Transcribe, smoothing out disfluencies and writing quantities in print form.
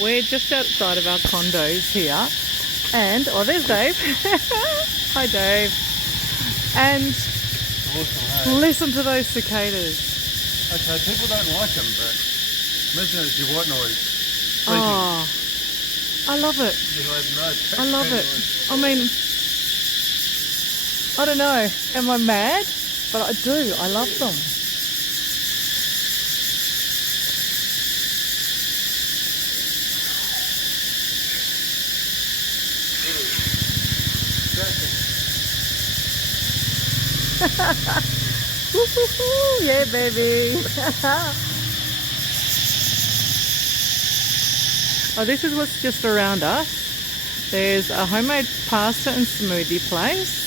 We're just outside of our condos here, and oh, there's Dave. Hi, Dave. And Awesome, hey? listen to those cicadas. Okay, people don't like them, but imagine it's your white noise. Speaking. Oh, I love it. You have no I love it. noise. I mean, I don't know. Am I mad? But I do. I love them. Woo-hoo-hoo, yeah, baby. Oh, this is what's just around us. There's a homemade pasta and smoothie place.